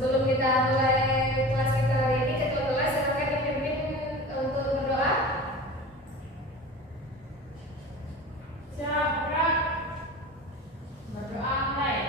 Sebelum kita mulai kelas kita hari ini, ketua kelas silakan dipimpin untuk berdoa. Siap, gerak. Berdoa mulai.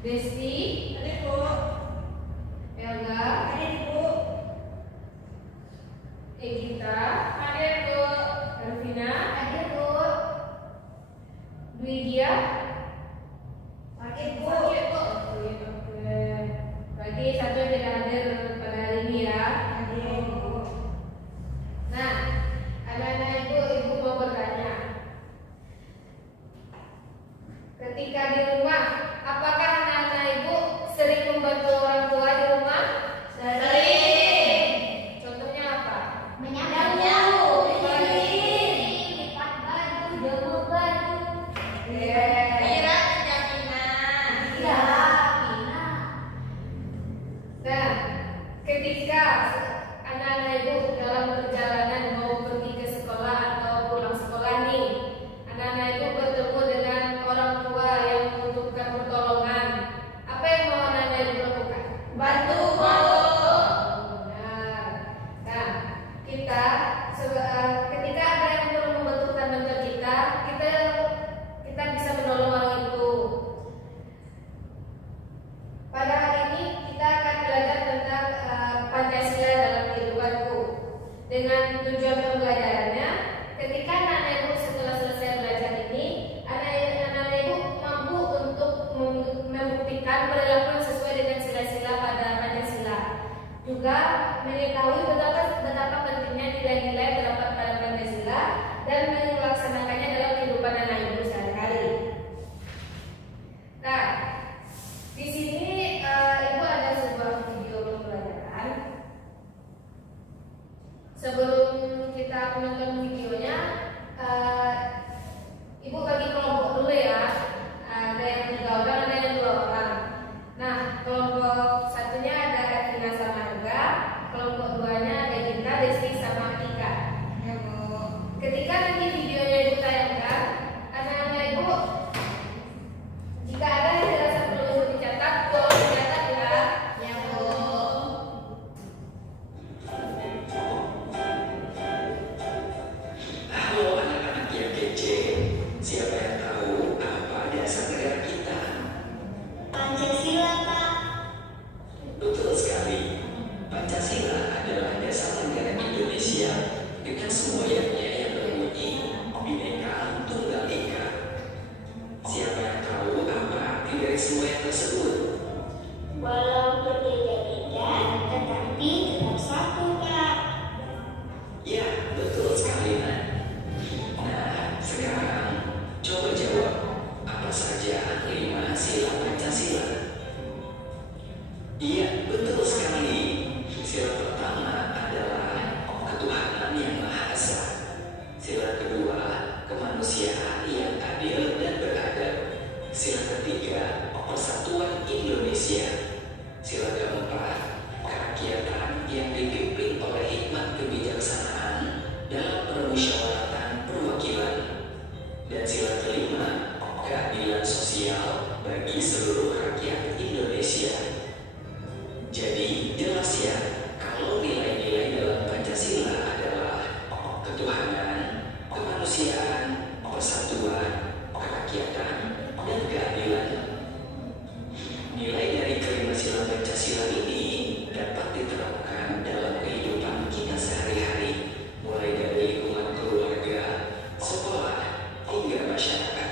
Desti, Hadir, Bu. Elga, Hadir, Bu. Egita, Hadir, Bu. Arvina, Hadir, Bu. Dwidia, Hadir, Bu. Oke. Bagi satu yang tidak hadir pada hari ini ya. Hadir, Bu. Nah, anak-anak ibu mau bertanya. Ketika di rumah, apakah anak-anak ibu sering membantu orang tua di rumah? Sering. Contohnya apa? Menyapu, lipat baju, jemur baju. Kira kejakinan. Iya, Pina. Nah, ketika anak-anak ibu dalam perjalanan mau pergi ke sekolah atau pulang sekolah nih, anak-anak ibu bertemu dengan orang tua yang membutuhkan pertolongan. Apa yang mau anak-anak ibu lakukan? Bantu, Bu. Benar. Nah, kita ketika ada yang perlu membutuhkan bantuan kita bisa menolong orang itu. Pada hari ini kita akan belajar tentang Pancasila dalam kehidupanku. Dengan tujuan pembelajarannya, ketika anak-anak ibu setelah selesai belajar ini, anak-anak ibu mampu untuk membuktikan perilaku yang sesuai dengan sila-sila pada Pancasila. Juga mengetahui betapa pentingnya nilai-nilai terdapat pada Pancasila dan melaksanakannya dalam kehidupan anak ibu sehari-hari. Nah, di sini ibu ada sebuah video pembelajaran. Sebelum kita menonton videonya, ibu bagi kelompok dulu ya. Ada yang 3 orang, ada yang 2 orang. Nah, kelompok satunya ada Tina sama Angga, kelompok 2-nya ada Gita, Desti sama Tika. Ya, Bu. Ketika nanti videonya ibu tayangkan, anak-anak ibu jika ada yang dirasa perlu dicatat, tolong dicatat ya. Ya, Bu. Siapa yang tahu apa dasar negara kita? Pancasila, Pak. Betul sekali. Pancasila adalah dasar negara Indonesia dengan semuanya yang berbunyi Bhinneka Tunggal Ika. Siapa yang tahu apa arti dari semua yang tersebut? Walau berbeda-beda, tetapi tetap satu, Pak. Ya, betul sekali, Nak. Nah, sekarang coba jawab apa saja 5 sila Pancasila. Iya, betul sekali. Sila pertama adalah ketuhanan yang Maha Esa. Sila kedua, kemanusiaan yang adil dan beradab. Sila ketiga, persatuan Indonesia. Sila keempat, kerakyatan yang dipimpin oleh hikmat kebijaksanaan dalam permusyawaratan perwakilan. Dan sila kelima, keadilan sosial bagi seluruh rakyat Indonesia. Jadi jelas ya, kalau nilai-nilai dalam Pancasila adalah ketuhanan, kemanusiaan, persatuan, kerakyatan, dan keadilan. Nilai dari kelima sila Pancasila ini dapat diterapkan dalam kehidupan kita sehari-hari, mulai dari lingkungan keluarga, sekolah, hingga masyarakat.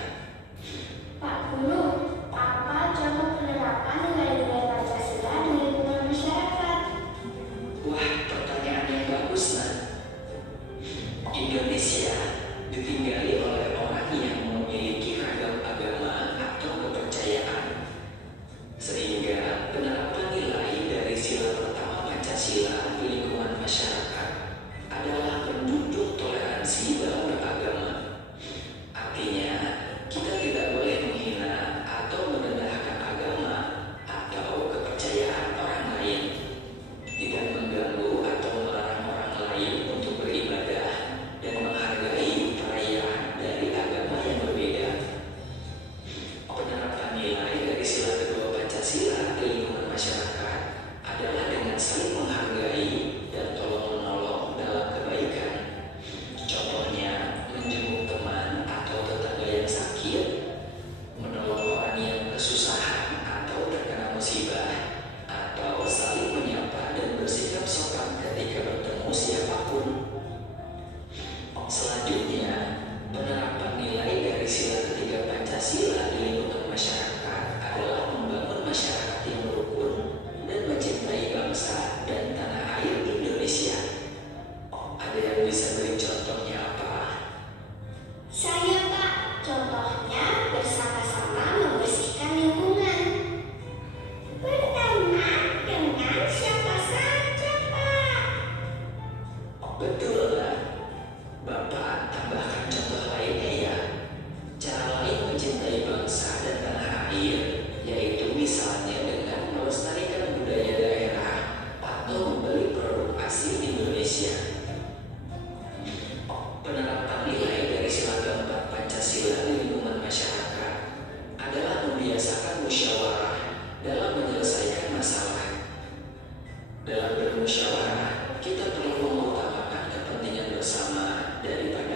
Pak Guru, apa contoh penerapan nilai-nilai Pancasila di lingkungan masyarakat? Wah, pertanyaan yang bagus, Nak. Indonesia ditinggali oleh orang yang memiliki ragam agama atau kepercayaan. Sehingga penerapan nilai dari sila pertama Pancasila di lingkungan masyarakat adalah mendukung toleransi dalam beragama. Artinya, kita tidak boleh menghina atau merendahkan agama atau kepercayaan orang lain. Tidak mengganggu atau melarang orang lain untuk beribadah dan menghargai perayaan dari agama yang berbeda. Penerapan nilai dari sila kedua Pancasila di lingkungan masyarakat adalah dengan saling menghargai dan tolong-menolong dalam kebaikan. Contohnya, menjenguk teman atau tetangga yang sakit, menolong orang yang kesusahan atau terkena musibah, atau saling menyapa dan bersikap sopan ketika bertemu siapapun. Selanjutnya, penerapan nilai dari sila ketiga Pancasila di lingkungan masyarakat adalah membangun masyarakat yang rukun dan mencintai bangsa dan tanah air Indonesia. Ada yang bisa beri contohnya apa? Saya, Pak. Contohnya bersama-sama membersihkan lingkungan. Berteman dengan siapa saja, Pak. Betul lah. Bapak tambahkan contoh lainnya ya. Cara lain mencintai bangsa dan tanah air, yaitu misalnya dengan melestarikan budaya daerah atau membeli produk asli Indonesia. Penerapan nilai dari sila keempat Pancasila di lingkungan masyarakat adalah membiasakan musyawarah dalam menyelesaikan masalah. Dalam bermusyawarah, kita perlu mengutamakan kepentingan bersama daripada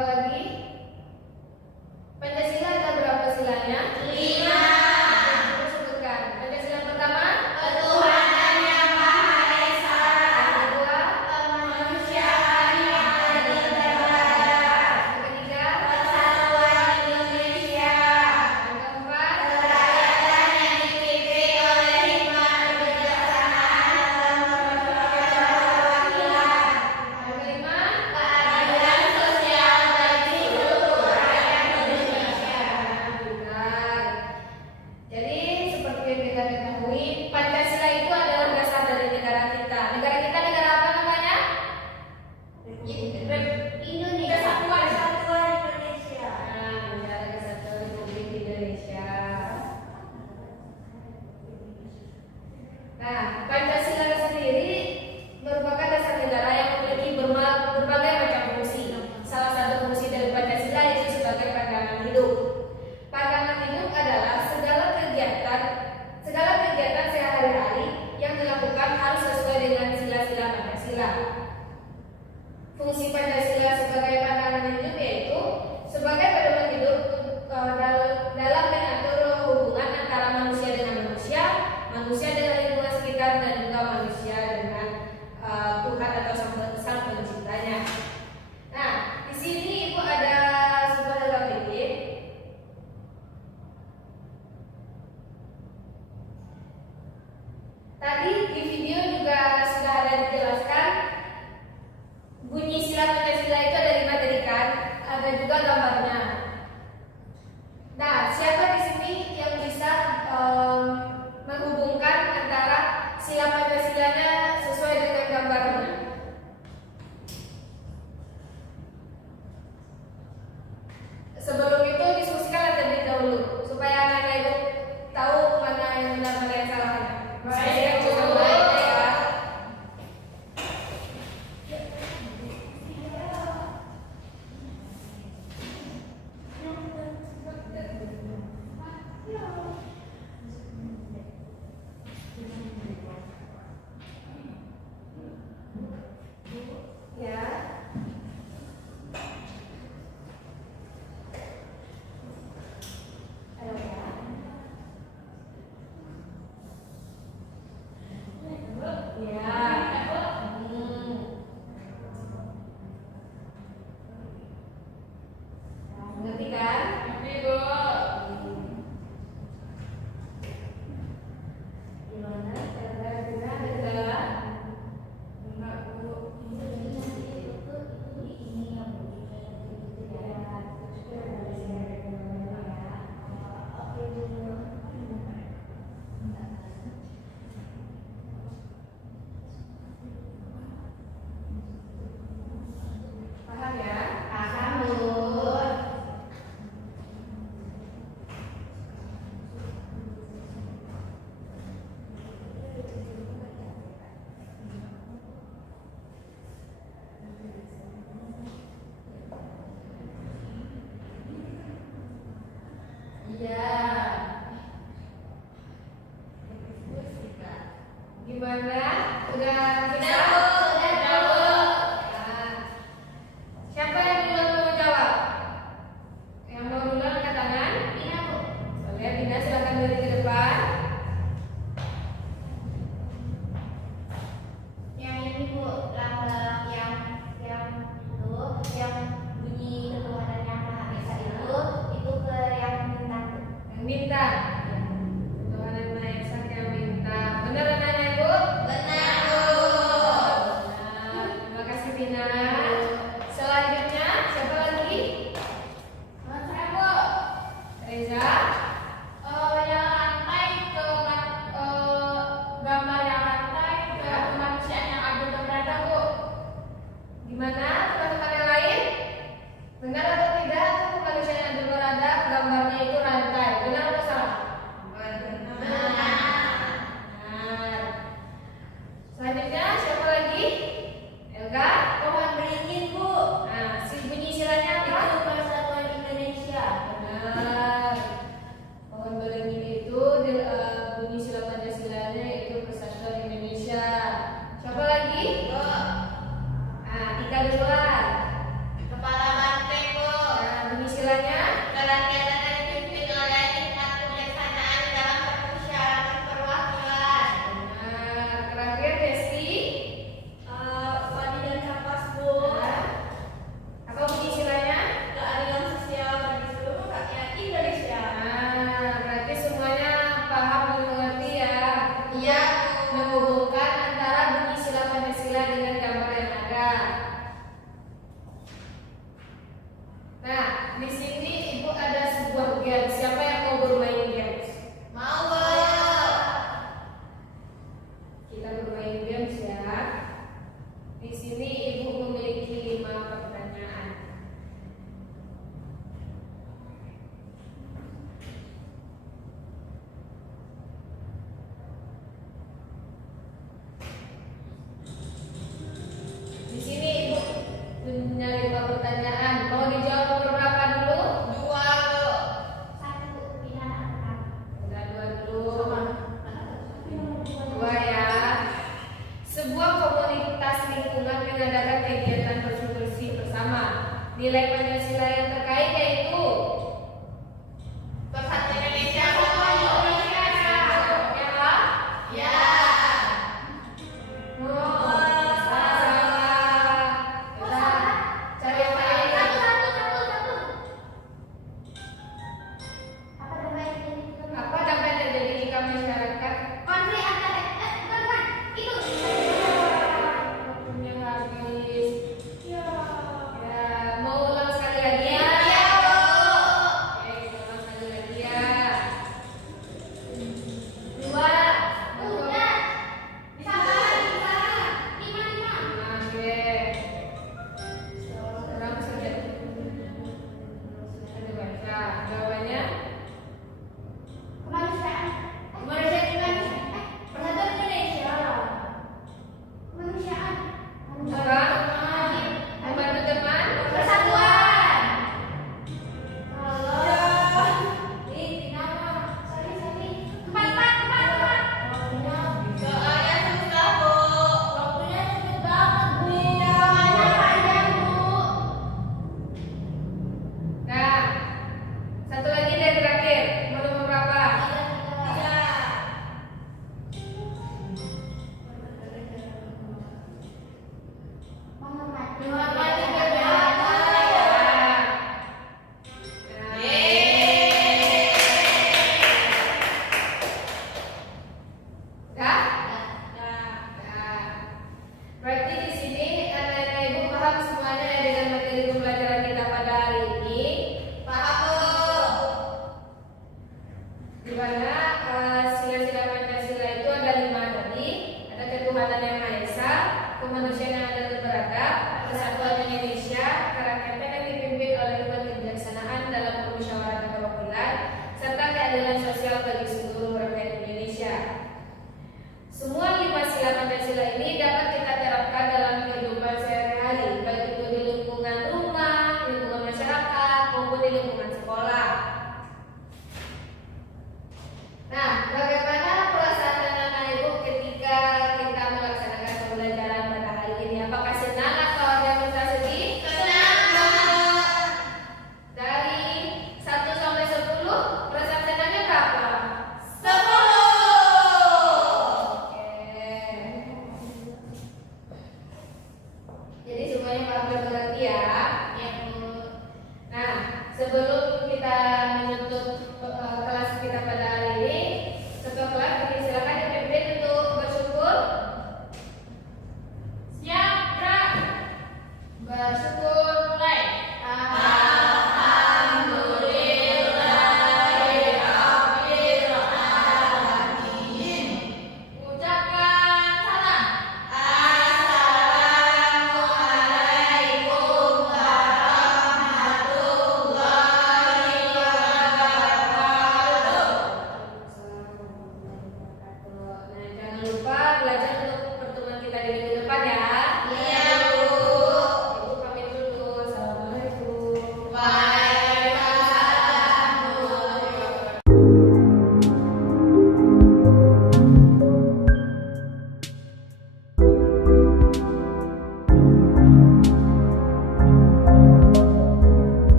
Berapa lagi? Pancasila ada berapa silanya? 5. Coba sebutkan. Pancasila yang pertama? Ketuhanan yang Maha Esa. Yang kedua? Kemanusiaan yang adil dan beradab. Yang ketiga? Persatuan Indonesia. Yang keempat? Kerakyatan yang dipimpin oleh hikmat kebijaksanaan dalam perwakilan. Yang kelima? Keadilan sosial bagi seluruh rakyat Indonesia. Benar. Jadi seperti yang kita ketahui, Pancasila itu adalah dasar dari negara kita. Negara kita negara apa namanya? Indonesia. Kesatuan Indonesia. Nah, Negara Kesatuan Republik Indonesia. Nah, Pancasila sendiri merupakan dasar negara yang memiliki berbagai macam fungsi. Salah satu fungsi dari Pancasila yaitu sebagai pandangan hidup. Pandangan hidup adalah segala kegiatan sehari-hari yang dilakukan harus sesuai dengan sila-sila Pancasila. Fungsi Pancasila sebagai pandangan hidup yaitu sebagai pedoman hidup dalam mengatur hubungan antara manusia dengan manusia, manusia dengan lingkungan sekitar, dan juga manusia dengan Tuhan atau sang penciptanya. Nah, di sini Ibu ada sebuah grafik. Tadi di video juga sudah ada dijelaskan bunyi sila Pancasila itu ada 5 tadi kan, ada juga gambarnya. Nah, siapa di sini yang bisa menghubungkan antara sila Pancasilanya sesuai dengan gambarnya? Sebelum itu diskusikan terlebih dahulu supaya anak-anak itu tahu mana yang benar mana yang salah. Saya coba ya. Ya. Nah, di sini Ibu ada sebuah games. Siapa yang mau bermain games? Mau. Kita bermain games ya. Di sini Ibu memiliki 5 pertanyaan. Di sini Ibu punya 5 pertanyaan. Mau dijawab nomor berapa dulu? 2. Udah 2 dulu. 2 ya. Sebuah komunitas lingkungan mengadakan kegiatan bersih-bersih bersama. Nilai Pancasila yang terkait yaitu Bersatu Indonesia. ya. Ya. Cari yang lain. Apa dampak yang terjadi jika masyarakat waktunya habis? Ya, mau ulang sekali lagi ya? Oke, kita ulang sekali lagi ya. 2. Oke. Sekarang sudah dibaca jawabannya. Apa? Membantu teman? Soalnya susah, Bu. Nah, satu lagi dari terakhir. Nomor berapa? Ya? Nah, berarti di sini anak-anak Ibu paham semuanya ya dengan materi pembelajaran kita pada hari ini. Di mana sila-sila Pancasila itu ada 5 tadi. Ada ketuhanan yang Maha Esa, kemanusiaan yang adil dan beradab, persatuan Indonesia, kerakyatan yang dipimpin oleh hikmat kebijaksanaan dalam permusyawaratan perwakilan, serta keadilan sosial bagi seluruh rakyat Indonesia. Semua 5 sila Pancasila ini dapat kita terapkan dalam kehidupan sehari-hari, baik itu di lingkungan rumah, lingkungan masyarakat, maupun di lingkungan sekolah. Nah, bagaimana perasaan anak-anak Ibu ketika kita melaksanakan pembelajaran pada hari ini? Apakah senang atau ada yang merasa sedih? Dari 1 sampai 10, perasaan senangnya berapa? 10. Oke. Jadi semuanya paham dan mengerti ya. Ya, Bu. Nah, sebelum